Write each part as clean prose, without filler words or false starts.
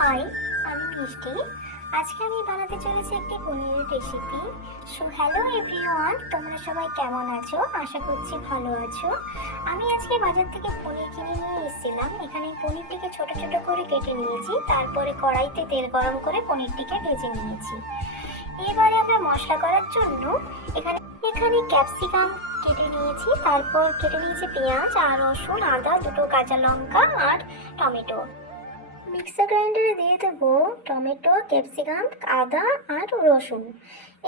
High, আমি মিষ্টি। আজকে আমি বানাতে চলেছি একটি পনিরের রেসিপি। সো হ্যালো এভরিওয়ান, তোমরা সবাই কেমন আছো? আশা করছি ভালো আছো। আমি আজকে বাজার থেকে পনির কিনে নিয়ে এসেছিলাম। এখানে পনিরটিকে ছোট ছোট করে কেটে নিয়েছি, তারপরে কড়াইতে তেল গরম করে পনিরটিকে ভেজে নিয়েছি। এবারে আমরা মশলা করার জন্য এখানে এখানে ক্যাপসিকাম কেটে নিয়েছি, তারপর কেটে নিয়েছি পেঁয়াজ আর রসুন, আদা, দুটো কাঁচা লঙ্কা আর টমেটো। মিক্সার গ্রাইন্ডারে দিয়ে দেবো টমেটো, ক্যাপসিকাম, আদা আর রসুন।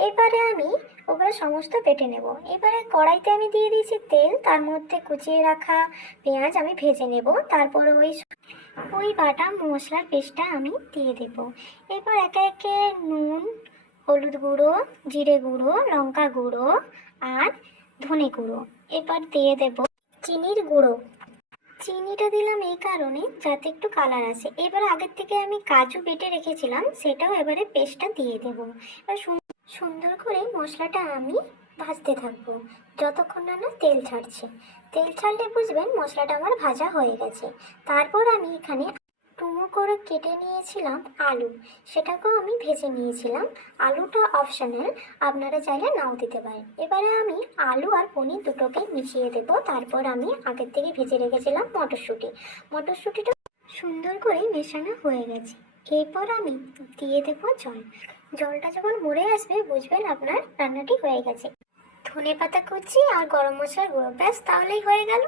এবারে আমি ওগুলো সমস্ত বেটে নেব। এবারে কড়াইতে আমি দিয়ে দিয়েছি তেল, তার মধ্যে কুচিয়ে রাখা পেঁয়াজ আমি ভেজে নেব। তারপর ওই বাটা মশলার পেস্টটা আমি দিয়ে দেব। এবার একে একে নুন, হলুদ গুঁড়ো, জিরে গুঁড়ো, লঙ্কা গুঁড়ো আর ধনে গুঁড়ো, এবার দিয়ে দেব চিনির গুঁড়ো। চিনিটা দিলাম এই কারণে যাতে একটু কালার আসে। এবার আগের থেকে আমি কাজু বেটে রেখেছিলাম, সেটাও এবারে পেস্টটা দিয়ে দেবো। এবার সুন্দর করে মশলাটা আমি ভাজতে থাকবো যতক্ষণ না তেল ছাড়ছে। তেল ছাড়লে বুঝবেন মশলাটা আমার ভাজা হয়ে গেছে। তারপর আমি এখানে ডুমো করে কেটে নিয়েছিলাম আলু, সেটাকেও আমি ভেজে নিয়েছিলাম। আলুটা অপশনাল, আপনারা চাইলে নাও দিতে পারেন। এবারে আমি আলু আর পনির দুটোকে মিশিয়ে দেব। তারপর আমি আগের থেকে ভেজে রেখেছিলাম মটরশুঁটিটা সুন্দর করে মেশানো হয়ে গেছে। এরপর আমি দিয়ে দেব জল। জলটা যখন মরে আসবে বুঝবেন আপনার রান্নাটি হয়ে গেছে। ধনে পাতা কুচি আর গরম মশলার গুঁড়ো, ব্যাস তাহলেই হয়ে গেল।